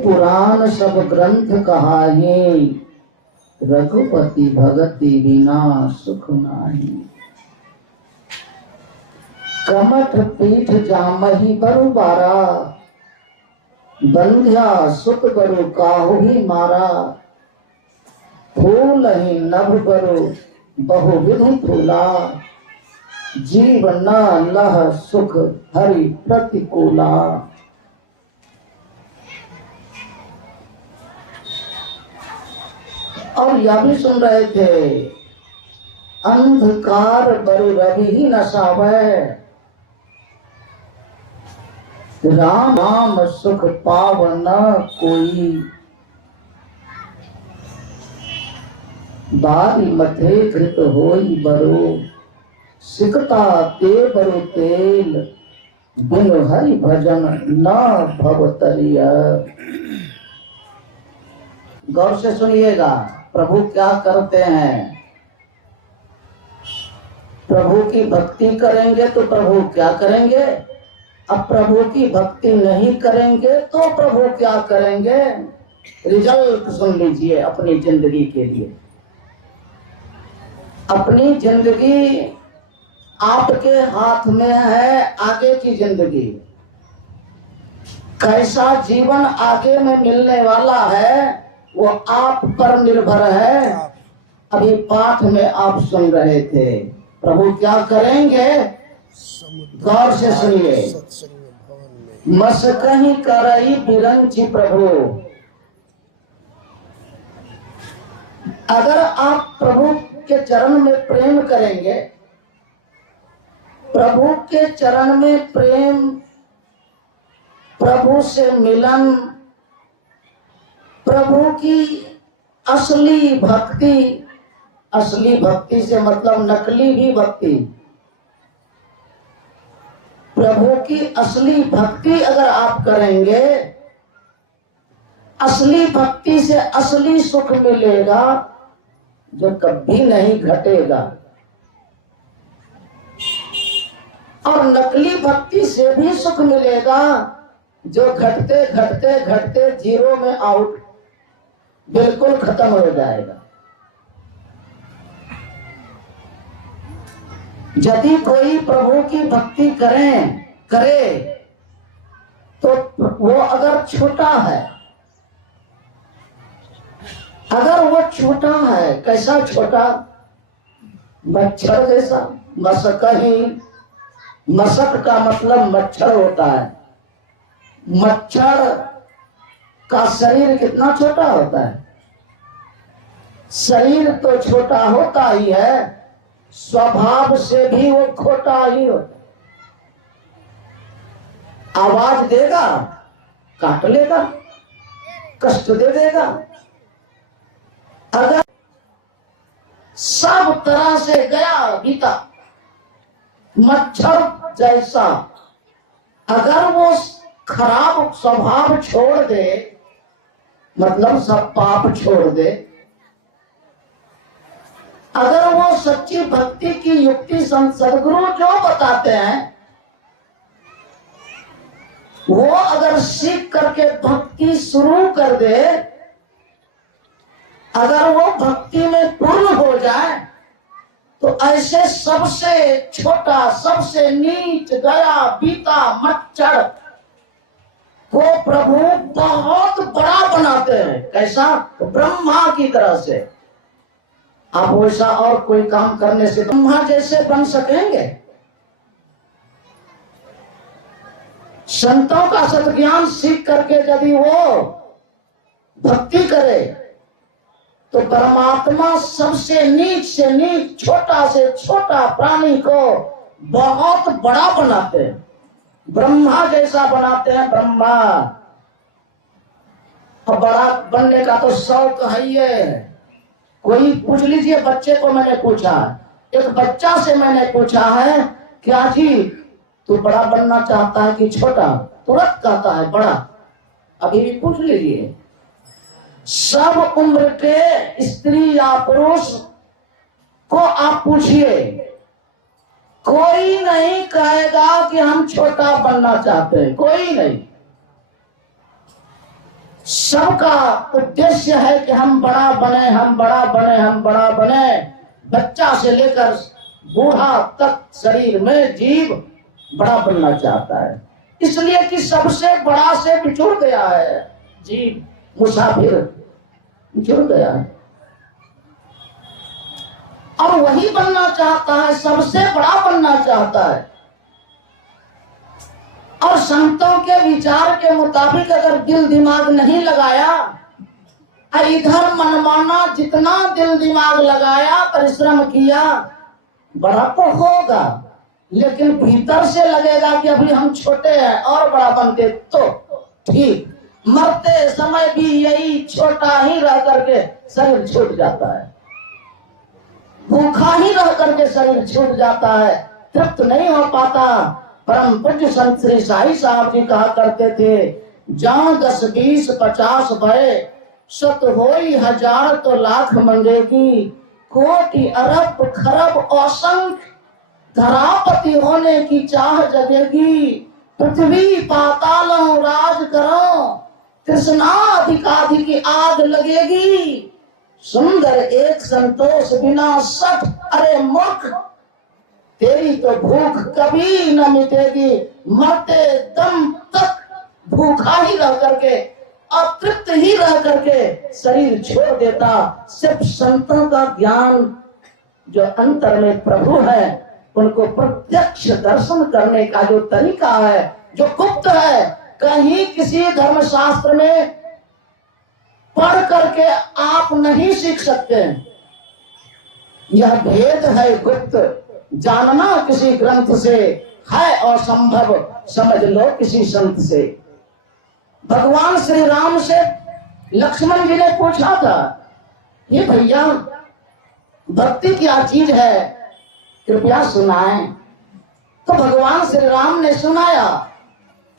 पुराण सब ग्रंथ कहाहे, रघुपति भगति बिना सुख नाही। कमठ पीठ जामहि बरु बारा, बंध्या सुत बरु काहू ही मारा। फूल ही नभ बरु बहुविधि फूला, जीव न लह सुख हरि प्रतिकूला। और यह भी सुन रहे थे, अंधकार बरु रवि ही न सावै, राम नाम सुख पाव न कोई। बारी मथे घृत होई बरो, सिकता ते बरु तेल, बिन हरि भजन न भवतरिया। गौर से सुनिएगा, प्रभु क्या करते हैं। प्रभु की भक्ति करेंगे तो प्रभु क्या करेंगे, अब प्रभु की भक्ति नहीं करेंगे तो प्रभु क्या करेंगे। रिजल्ट सुन लीजिए अपनी जिंदगी के लिए। अपनी जिंदगी आपके हाथ में है, आगे की जिंदगी कैसा जीवन आगे में मिलने वाला है वो आप पर निर्भर है। अभी पाठ में आप सुन रहे थे, प्रभु क्या करेंगे, गौर से सुनिए। मस कहीं करई बिरंची प्रभु। अगर आप प्रभु के चरण में प्रेम करेंगे, प्रभु के चरण में प्रेम, प्रभु से मिलन, प्रभु की असली भक्ति, असली भक्ति से मतलब नकली भी भक्ति, प्रभु की असली भक्ति अगर आप करेंगे, असली भक्ति से असली सुख मिलेगा जो कभी नहीं घटेगा। और नकली भक्ति से भी सुख मिलेगा जो घटते घटते घटते जीरो में आउट, बिल्कुल खत्म हो जाएगा। यदि कोई प्रभु की भक्ति करे तो वो अगर छोटा है, अगर वो छोटा है, कैसा छोटा, मच्छर जैसा, मशक ही, मशक का मतलब मच्छर होता है। मच्छर का शरीर कितना छोटा होता है, शरीर तो छोटा होता ही है, स्वभाव से भी वो खोटा ही होता। आवाज देगा, काट लेगा, कष्ट दे देगा। अगर सब तरह से गया बीता, मच्छर जैसा, अगर वो खराब स्वभाव छोड़ दे, मतलब सब पाप छोड़ दे, अगर वो सच्ची भक्ति की युक्ति सदगुरु जो बताते हैं वो अगर सीख करके भक्ति शुरू कर दे, अगर वो भक्ति में पूर्ण हो जाए तो ऐसे सबसे छोटा, सबसे नीच गया बीता मच्छर को प्रभु बहुत बड़ा बनाते हैं। कैसा, तो ब्रह्मा की तरह से। आप वैसा और कोई काम करने से ब्रह्मा जैसे बन सकेंगे? संतों का सद्ज्ञान सीख करके यदि वो भक्ति करे तो परमात्मा सबसे नीच से नीच, छोटा से छोटा प्राणी को बहुत बड़ा बनाते हैं, ब्रह्मा जैसा बनाते हैं। ब्रह्मा और बड़ा बनने का तो शौक है ही है। कोई पूछ लीजिए, बच्चे को मैंने पूछा, एक बच्चा से मैंने पूछा है, क्या जी तू बड़ा बनना चाहता है कि छोटा, तुरंत कहता है बड़ा। अभी भी पूछ लीजिए, सब उम्र के स्त्री या पुरुष को आप पूछिए, कोई नहीं कहेगा कि हम छोटा बनना चाहते हैं, कोई नहीं। सबका उद्देश्य है कि हम बड़ा बने, हम बड़ा बने, हम बड़ा बने। बच्चा से लेकर बूढ़ा तक शरीर में जीव बड़ा बनना चाहता है, इसलिए कि सबसे बड़ा से बिछुड़ गया है। जीव मुसाफिर बिछुड़ गया है और वही बनना चाहता है, सबसे बड़ा बनना चाहता है। और संतों के विचार के मुताबिक अगर दिल दिमाग नहीं लगाया, इधर मनमाना जितना दिल दिमाग लगाया, परिश्रम किया, बड़ा तो होगा, लेकिन भीतर से लगेगा कि अभी हम छोटे हैं और बड़ा बनते तो ठीक। मरते समय भी यही छोटा ही रह करके शरीर छूट जाता है, भूखा ही रह करके शरीर छूट जाता है, तृप्त नहीं हो पाता। परम पूज्य संत श्री साई साहब जी कहा करते थे, जहाँ 10 20 50 भय, सत होई हजार तो लाख मंगेगी, कोटि अरब खरब असंख्य धरापति होने की चाह जगेगी। पृथ्वी पाताल राज करो, तृष्णा अधिकाधि की आग लगेगी। सुंदर एक संतोष बिना सठ, अरे मूर्ख तेरी तो भूख कभी न मिटेगी। मरते दम तक भूखा ही रह करके, अतृप्त ही रह करके शरीर छोड़ देता। सिर्फ संतों का ज्ञान, जो अंतर में प्रभु है, उनको प्रत्यक्ष दर्शन करने का जो तरीका है, जो गुप्त है, कहीं किसी धर्म शास्त्र में पढ़ करके आप नहीं सीख सकते। यह भेद है गुप्त, जानना किसी ग्रंथ से है असंभव, समझ लो किसी संत से। भगवान श्री राम से लक्ष्मण जी ने पूछा था, ये भैया भक्ति क्या चीज है, कृपया सुनाएं। तो भगवान श्री राम ने सुनाया,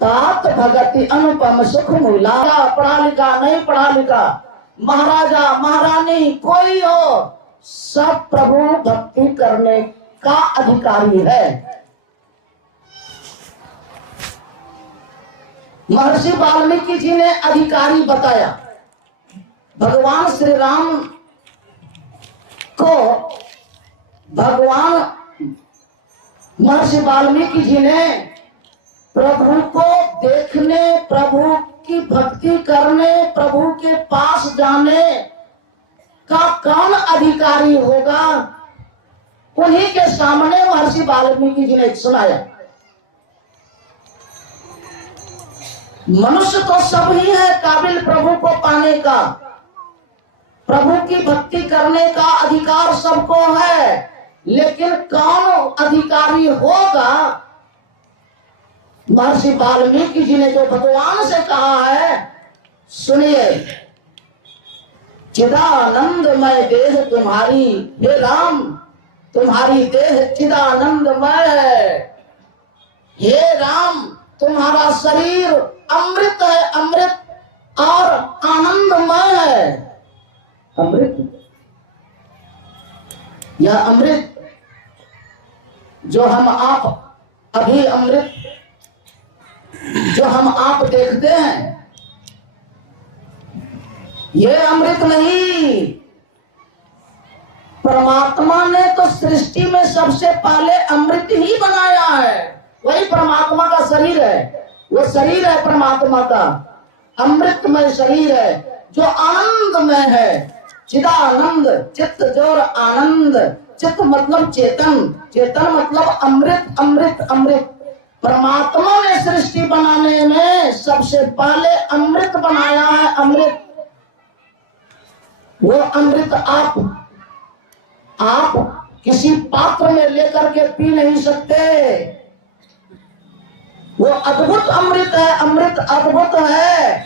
तात भगति अनुपम सुख मूला। पढ़ा लिखा नहीं पढ़ा लिखा, महाराजा महारानी कोई हो, सब प्रभु भक्ति करने का अधिकारी है। महर्षि वाल्मीकि जी ने अधिकारी बताया। भगवान श्री राम को भगवान महर्षि वाल्मीकि जी ने प्रभु को देखने, प्रभु की भक्ति करने, प्रभु के पास जाने का कौन अधिकारी होगा, उन्हीं के सामने महर्षि वाल्मीकि जी ने सुनाया। मनुष्य तो सब ही है काबिल प्रभु को पाने का, प्रभु की भक्ति करने का अधिकार सबको है, लेकिन कौन अधिकारी होगा? महर्षि वाल्मीकि जी ने जो भगवान से कहा है, सुनिए। चिदानंदमय देह तुम्हारी, हे राम तुम्हारी देह चिदानंदमय है। हे राम तुम्हारा शरीर अमृत है, अमृत और आनंदमय है। अमृत, यह अमृत जो हम आप अभी अमृत जो हम आप देखते हैं, ये अमृत नहीं। परमात्मा ने तो सृष्टि में सबसे पहले अमृत ही बनाया है, वही परमात्मा का शरीर है। वो शरीर है परमात्मा का, अमृतमय शरीर है जो आनंदमय है। चिदानंद, चित्त जोर आनंद, चित्त मतलब चेतन, चेतन मतलब अमृत, अमृत अमृत। परमात्मा ने सृष्टि बनाने में सबसे पहले अमृत बनाया है, अमृत। वो अमृत आप किसी पात्र में लेकर के पी नहीं सकते। वो अद्भुत अमृत है, अमृत अद्भुत है।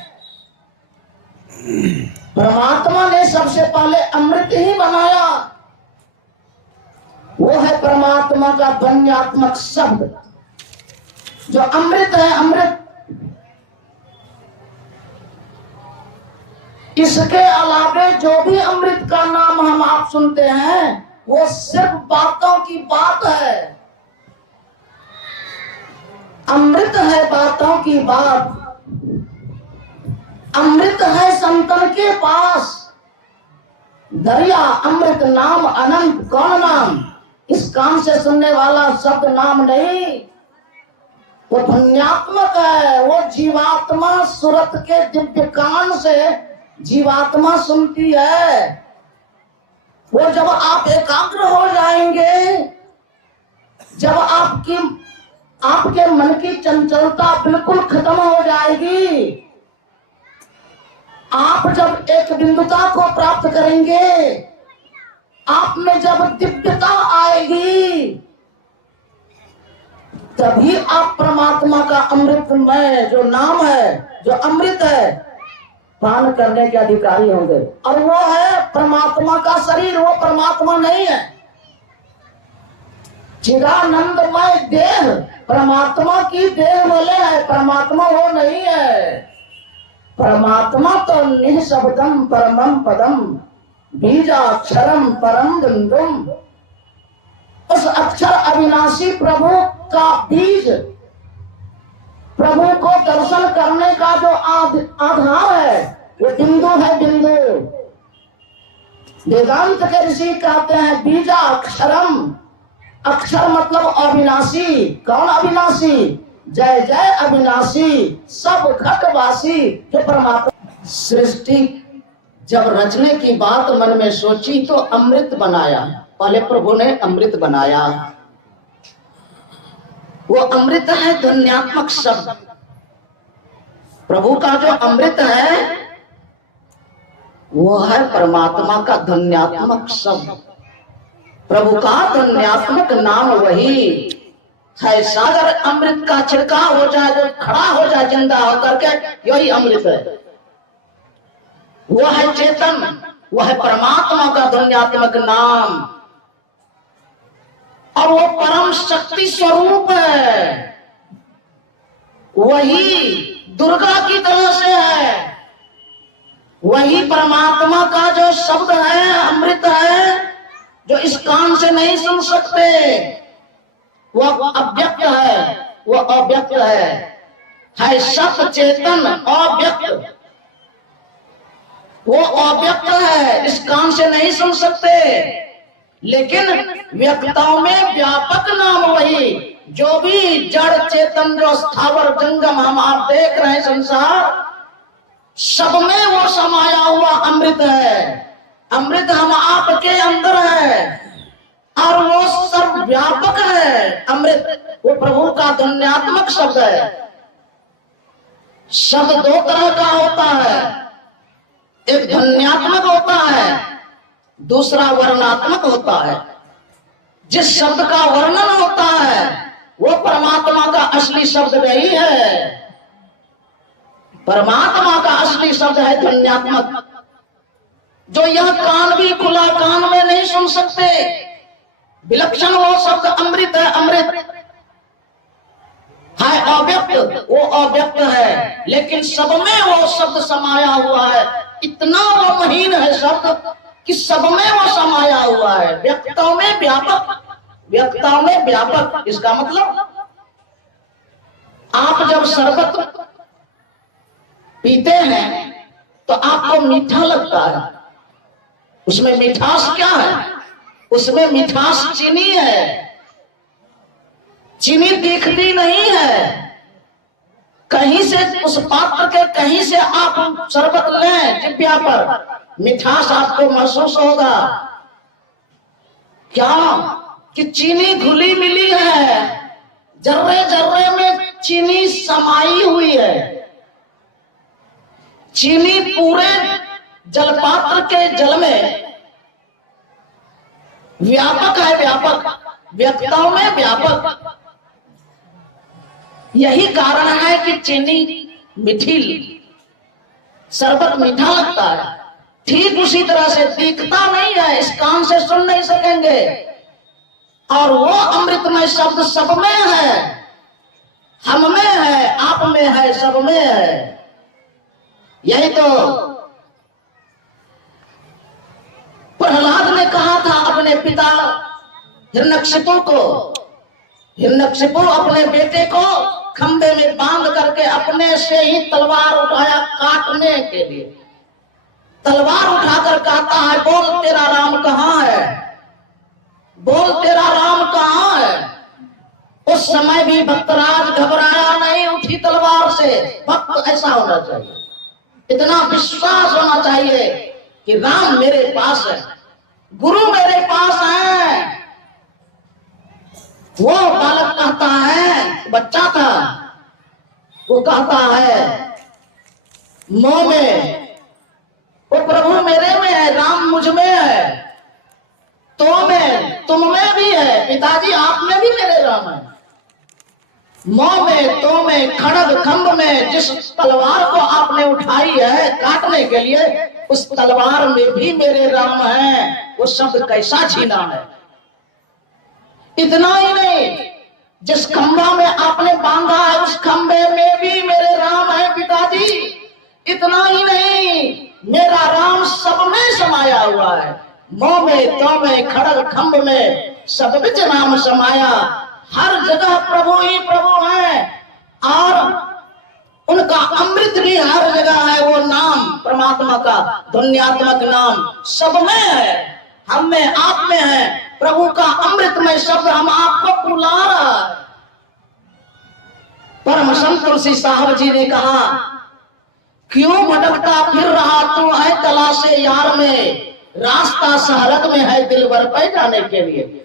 परमात्मा ने सबसे पहले अमृत ही बनाया। वो है परमात्मा का ध्वन्यात्मक शब्द जो अमृत है, अमृत। इसके अलावे जो भी अमृत का नाम हम आप सुनते हैं, वो सिर्फ बातों की बात है। अमृत है बातों की बात। अमृत है संतन के पास, दरिया अमृत नाम अनंत कौन नाम। इस कान से सुनने वाला शब्द नाम नहीं, वो धन्यात्मक है। वो जीवात्मा सुरत के दिव्य कान से जीवात्मा सुनती है। वो जब आप एकाग्र हो जाएंगे, जब आपके मन की चंचलता बिल्कुल खत्म हो जाएगी, आप जब एक बिंदुता को प्राप्त करेंगे, आप में जब दिव्यता आएगी, तभी आप परमात्मा का अमृतमय जो नाम है, जो अमृत है, पान करने के अधिकारी होंगे। और वो है परमात्मा का शरीर, वो परमात्मा नहीं है। चिदानंदमय देह परमात्मा की देह वाले है, परमात्मा वो नहीं है। परमात्मा तो निःशब्दम परमं पदम बीजाक्षरम परम बिंदुम। उस अक्षर अविनाशी प्रभु का बीज, प्रभु को दर्शन करने का जो आधार है, वो बिंदु है, बिंदु। वेदांत के ऋषि कहते हैं बीजाक्षरम। अक्षर मतलब अविनाशी। कौन अविनाशी? जय जय अविनाशी, सब घटवासी, जो परमात्मा। सृष्टि जब रचने की बात मन में सोची तो अमृत बनाया। पहले प्रभु ने अमृत बनाया। वो अमृत है ध्वन्यात्मक शब्द। प्रभु का जो अमृत है वो है परमात्मा का ध्वन्यात्मक शब्द। प्रभु का ध्वन्यात्मक नाम वही है। सागर अमृत का छिड़काव हो जाए, जो खड़ा हो जाए जिंदा होकर के, यही अमृत है। वो है चेतन, वो है परमात्मा का ध्वन्यात्मक नाम। और वो परम शक्ति स्वरूप है। वही दुर्गा की तरह से है। वही परमात्मा का जो शब्द है, अमृत है, जो इस कान से नहीं सुन सकते। वो अव्यक्त है, वो अव्यक्त है सत्य चेतन अव्यक्त। वो अव्यक्त है, इस कान से नहीं सुन सकते। लेकिन व्यक्ताओं में व्यापक नाम वही, जो भी जड़ चेतन, जो स्थावर जंगम हम आप देख रहे हैं संसार, सब में वो समाया हुआ अमृत है। अमृत हम आपके अंदर है और वो सर्वव्यापक है। अमृत वो प्रभु का ध्वन्यात्मक शब्द है। शब्द दो तरह का होता है, एक ध्वन्यात्मक होता है, दूसरा वर्णात्मक होता है। जिस शब्द का वर्णन होता है वो परमात्मा का असली शब्द नहीं है। परमात्मा का असली शब्द है ध्वन्यात्मक, जो यह कान भी खुला कान में नहीं सुन सकते। विलक्षण वो शब्द अमृत है। अमृत है अव्यक्त, वो अव्यक्त है, लेकिन सब में वो शब्द समाया हुआ है। इतना वो महीन है शब्द कि सब में वो समाया हुआ है। व्यक्तों में व्यापक, व्यक्तों में व्यापक। इसका मतलब आप जब शरबत पीते हैं तो आपको मीठा लगता है। उसमें मिठास क्या है? उसमें मिठास चीनी है। चीनी दिखती नहीं है। कहीं से उस पात्र के कहीं से आप शरबत लें जिब्या पर, मिठास आपको महसूस होगा। क्या कि चीनी घुली मिली है, जर्रे जर्रे में चीनी समाई हुई है। चीनी पूरे जलपात्र के जल में व्यापक है, व्यापक, व्यक्ताओं में व्यापक। यही कारण है कि चीनी मीठी, शरबत मीठा लगता है। ठीक उसी तरह से दिखता नहीं है, इस कान से सुन नहीं सकेंगे। और वो अमृतमय शब्द सब में है, हम में है, आप में है, सब में है। यही तो प्रहलाद ने कहा था अपने पिता हिरण्यकशिपु को। हिरण्यकशिपु अपने बेटे को खंबे में बांध करके अपने से ही तलवार उठाया काटने के लिए। तलवार उठाकर कहता है, बोल तेरा राम कहाँ है, बोल तेरा राम कहाँ है। उस समय भी भक्तराज घबराया नहीं, उठी तलवार से। भक्त ऐसा होना चाहिए, इतना विश्वास होना चाहिए कि राम मेरे पास है, गुरु मेरे पास है। वो बालक कहता है, बच्चा था, वो कहता है मोह में, वो प्रभु मेरे में है, राम मुझ में है, तो में तुम में भी है, पिताजी आप में भी मेरे राम है। मोह में, तो में, खड़ग खंभ में जिस तलवार को आपने उठाई है काटने के लिए, उस तलवार में भी मेरे राम है। वो शब्द कैसा छीना है। इतना ही नहीं, जिस खंभा में आपने बांधा है उस खंभे में भी मेरे राम है पिताजी। इतना ही नहीं, मेरा राम सब में समाया हुआ है। मोह में, तो में, खड़ग खंभ में सब बिच नाम समाया। हर जगह प्रभु ही प्रभु है और उनका अमृत भी हर जगह है। वो नाम परमात्मा का ध्वन्यात्मक नाम सब में है, हम में, आप में है। प्रभु का अमृतमय शब्द हम आपको बुला रहा है। परम संत तुलसी साहब जी ने कहा, क्यों भटकता फिर रहा तू है तलाशे यार में, रास्ता शहरत में है दिलबर पे जाने के लिए।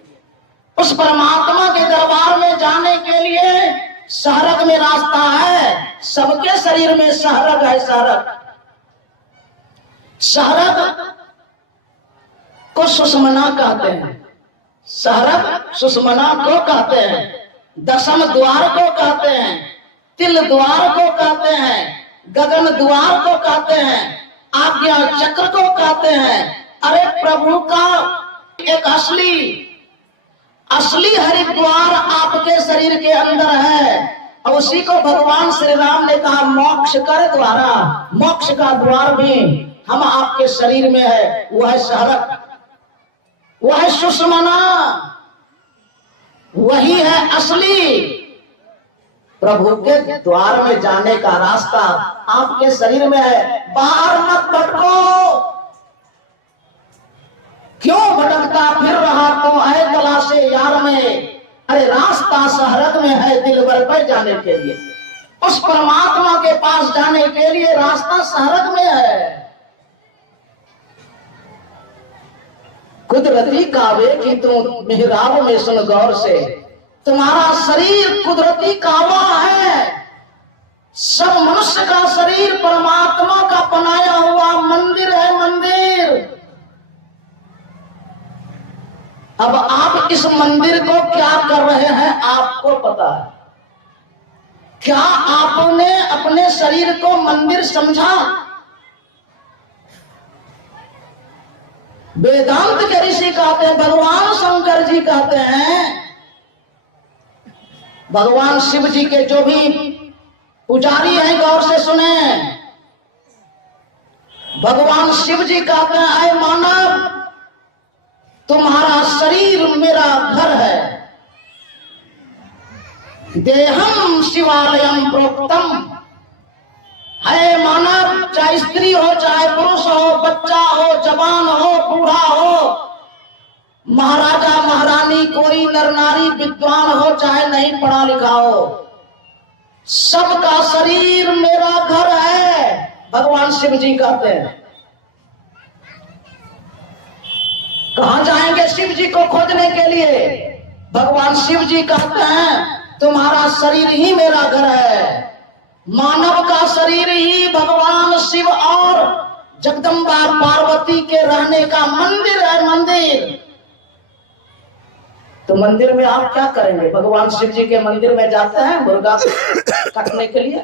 उस परमात्मा के दरबार में जाने के लिए शहरक में रास्ता है। सबके शरीर में शहरक है। शहरक को सुषमना कहते हैं, शहरक सुषमना को कहते हैं, दशम द्वार को कहते हैं, तिल द्वार को कहते हैं, गगन द्वार को कहते हैं, आज्ञा चक्र को कहते हैं। अरे प्रभु का एक असली हरिद्वार आपके शरीर के अंदर है और उसी को भगवान श्री राम ने कहा मोक्ष कर द्वारा। मोक्ष का द्वार भी हम आपके शरीर में है। वह है शहरक, वह है सुषमना, वही है असली। प्रभु के द्वार में जाने का रास्ता आपके शरीर में है। बाहर मत भटको। क्यों भटकता फिर रहा तो है तलाशे यार में, अरे रास्ता शहरक में है दिलबर पर जाने के लिए। उस परमात्मा के पास जाने के लिए रास्ता शहरक में है। कुदरती कावे की तुम मेहराब में सुन गौर से, तुम्हारा शरीर कुदरती कावा है। सब मनुष्य का शरीर परमात्मा का बनाया हुआ मंदिर है, मंदिर। अब आप इस मंदिर को क्या कर रहे हैं आपको पता है। क्या आपने अपने शरीर को मंदिर समझा? वेदांत के ऋषि कहते हैं, भगवान शंकर जी कहते हैं, भगवान शिव जी के जो भी पुजारी हैं गौर से सुने, भगवान शिव जी कहते हैं, ऐ मानव तुम्हारा शरीर मेरा घर है। देहम शिवालयम प्रोक्तम। है मानव, चाहे स्त्री हो, चाहे पुरुष हो, बच्चा हो, जवान हो, बूढ़ा हो, महाराजा महारानी, कोई नर नारी, विद्वान हो चाहे नहीं पढ़ा लिखा हो, सबका शरीर मेरा घर है। भगवान शिव जी कहते हैं। कहां जाएंगे शिव जी को खोजने के लिए? भगवान शिव जी कहते हैं तुम्हारा शरीर ही मेरा घर है। मानव का शरीर ही भगवान शिव और जगदम्बा पार्वती के रहने का मंदिर है, मंदिर। तो मंदिर में आप क्या करेंगे? भगवान शिव जी के मंदिर में जाते हैं मुर्गा काटने के लिए?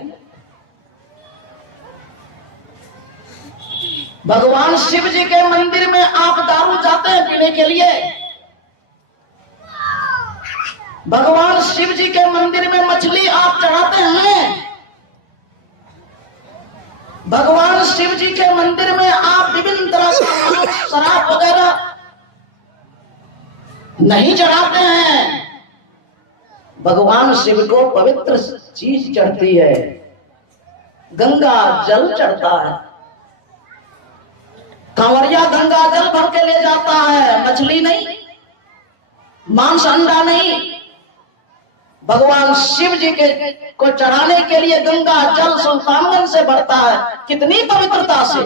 भगवान शिव जी के मंदिर में आप दारू जाते हैं पीने के लिए? भगवान शिव जी के मंदिर में मछली आप चढ़ाते हैं? भगवान शिव जी के मंदिर में आप विभिन्न तरह का शराब वगैरह नहीं चढ़ाते हैं। भगवान शिव को पवित्र चीज चढ़ती है, गंगा जल चढ़ता है। कांवरिया गंगा जल भर के ले जाता है, मछली नहीं, मांस अंडा नहीं। भगवान शिव जी के को चढ़ाने के लिए गंगा जल सुल्तानगंज से बढ़ता है। कितनी पवित्रता से।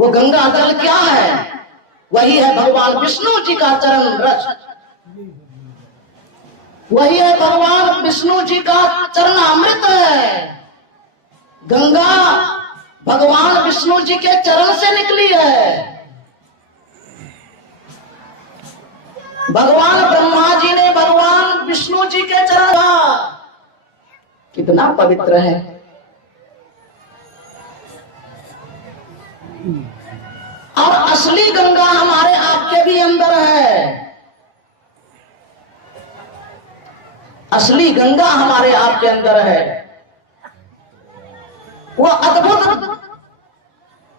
वो गंगा जल क्या है? वही है भगवान विष्णु जी का चरण रस, वही है भगवान विष्णु जी का चरण अमृत है। गंगा भगवान विष्णु जी के चरण से निकली है। भगवान ब्रह्मा जी ने भगवान विष्णु जी के चरण, कितना पवित्र है। और असली गंगा हमारे आपके भी अंदर है। असली गंगा हमारे आपके अंदर है। वो अद्भुत,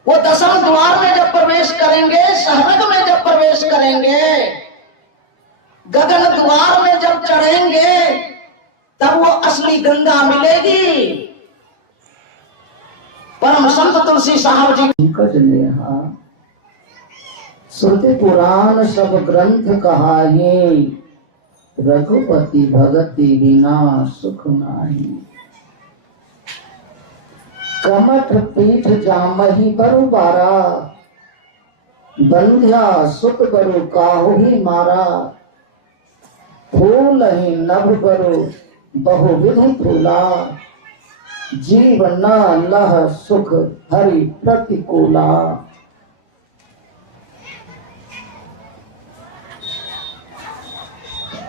वो दशम द्वार में जब प्रवेश करेंगे, सहनग में जब प्रवेश करेंगे, गगन द्वार में जब चढ़ेंगे, तब वो असली गंगा मिलेगी। परम संत तुलसी साहब जी श्रुति पुराण सब ग्रंथ कहाही, रघुपति भगति बिना सुख नाही। कमठ पीठ जामहि बरु बारा, बंध्या सुख बरु काहू ही मारा। फूल ही नभ बरु बहुविधि फूला, जीव न लह सुख हरि प्रतिकूला।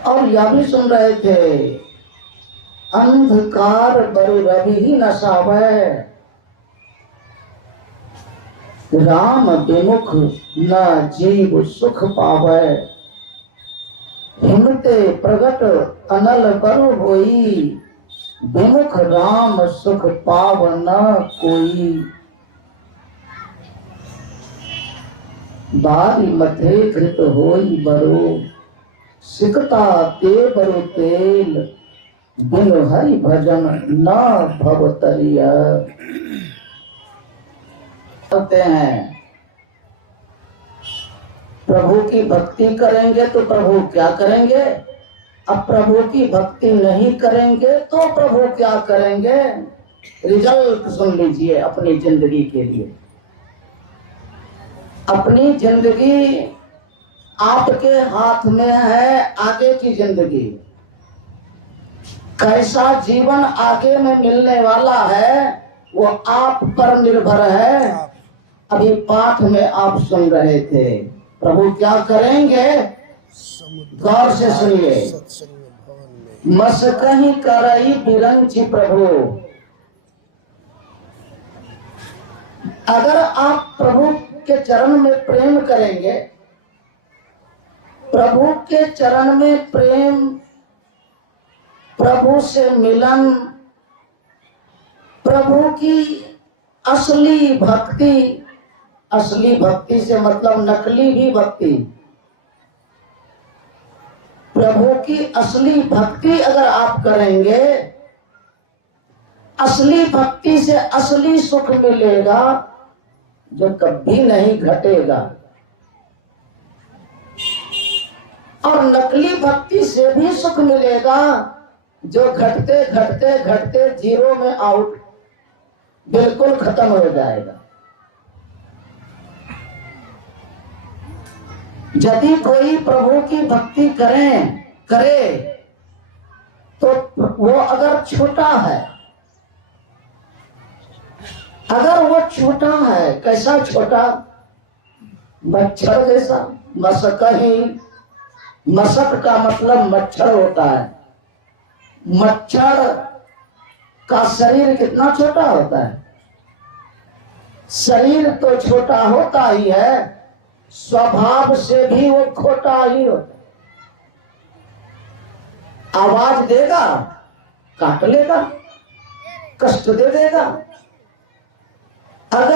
और यह भी सुन रहे थे, अंधकार बरु रवि ही नसावे, राम विमुख न जीव सुख पावे। हिमते प्रगट अनल बरु होई, विमुख राम सुख पाव न कोई। बारी मथे घृत होई बरु, सिकता ते बरु तेल, बिन हरि भजन न भव तरिया। कहते हैं प्रभु की भक्ति करेंगे तो प्रभु क्या करेंगे, अब प्रभु की भक्ति नहीं करेंगे तो प्रभु क्या करेंगे। रिजल्ट सुन लीजिए अपनी जिंदगी के लिए। अपनी जिंदगी आपके हाथ में है, आगे की जिंदगी कैसा जीवन आगे में मिलने वाला है वो आप पर निर्भर है। अभी पाठ में आप सुन रहे थे प्रभु क्या करेंगे, गौर से सुनिए। मस कहीं करई बिरंची प्रभु। अगर आप प्रभु के चरण में प्रेम करेंगे, प्रभु के चरण में प्रेम, प्रभु से मिलन, प्रभु की असली भक्ति, असली भक्ति से मतलब नकली भी भक्ति, प्रभु की असली भक्ति अगर आप करेंगे, असली भक्ति से असली सुख मिलेगा जो कभी नहीं घटेगा। और नकली भक्ति से भी सुख मिलेगा जो घटते घटते घटते जीरो में आउट, बिल्कुल खत्म हो जाएगा। यदि कोई प्रभु की भक्ति करे तो वो अगर छोटा है, अगर वो छोटा है, कैसा छोटा, मच्छर जैसा, मसक ही, मसक का मतलब मच्छर होता है। मच्छर का शरीर कितना छोटा होता है, शरीर तो छोटा होता ही है, स्वभाव से भी वो खोटा ही होता है। आवाज देगा, काट लेगा, कष्ट दे देगा। अगर